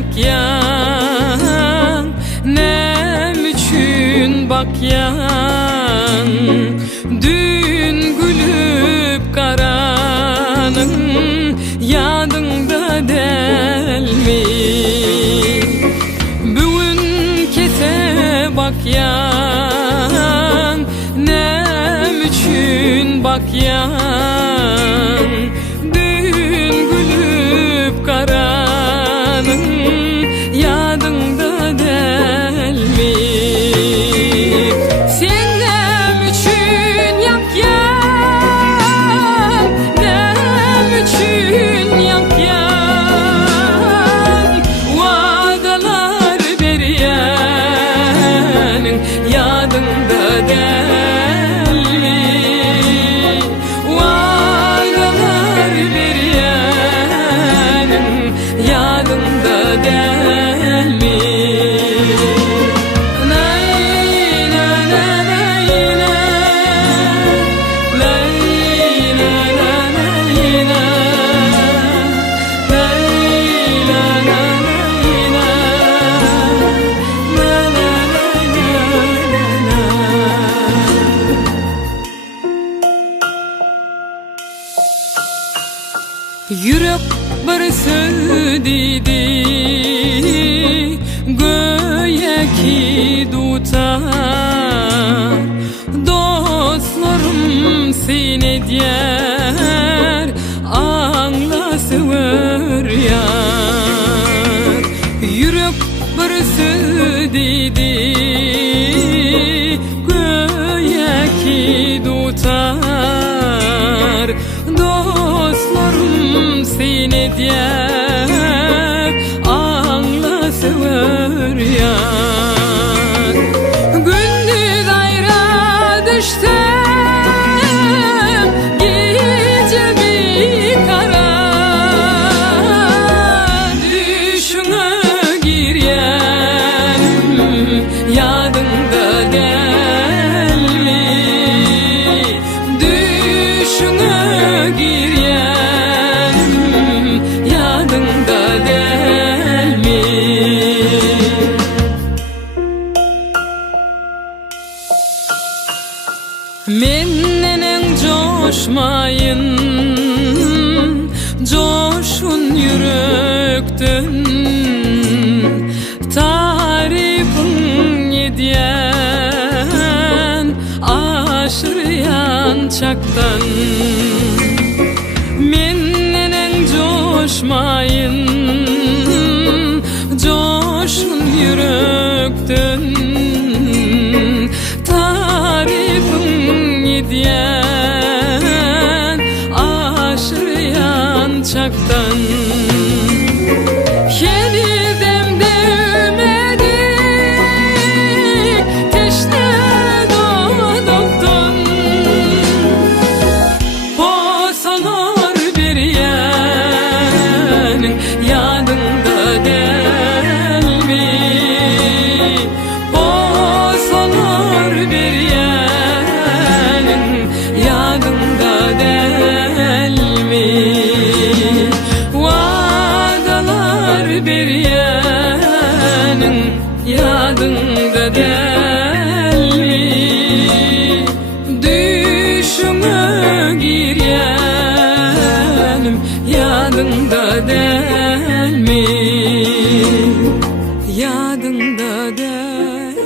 bakyan, nem üçün bakyan, dün gülüp karanın yadında delmi, bugün kese bakyan, nem üçün bakyan, dün gülüp karanın yadında delmi. Sen nem üçün yakyan, nem üçün yakyan, vadalar beryanın yadında delmi, vadalar beryanın yadında delmi. Yürek bir söyledi, göğe ki tutar, dostlarım seni diyer, anlasıver yar. Yürek bir söyledi, göğe ki tutar, dostlarım seni diyer, anlasıver yar. Gündüz ayra düştüm, gece bir kara, düşüne giryenim yadında delmi, düşüne giryenim yadında delmi. Menden coşmayın, coşun yürekten, tarifin yediyen aşırıyan çaktan. Menden coşmayın, coşun yürekten, tarifin yediyen aşırıyan çaktan. Yeni demde ümedik, teşne doğduktan, bosalar beryanın yadında delmi, bosalar beryanın yadında delmi, vadalar beryanın yadında delmi, düşüne giryenim yadında delmi, yadında delmi.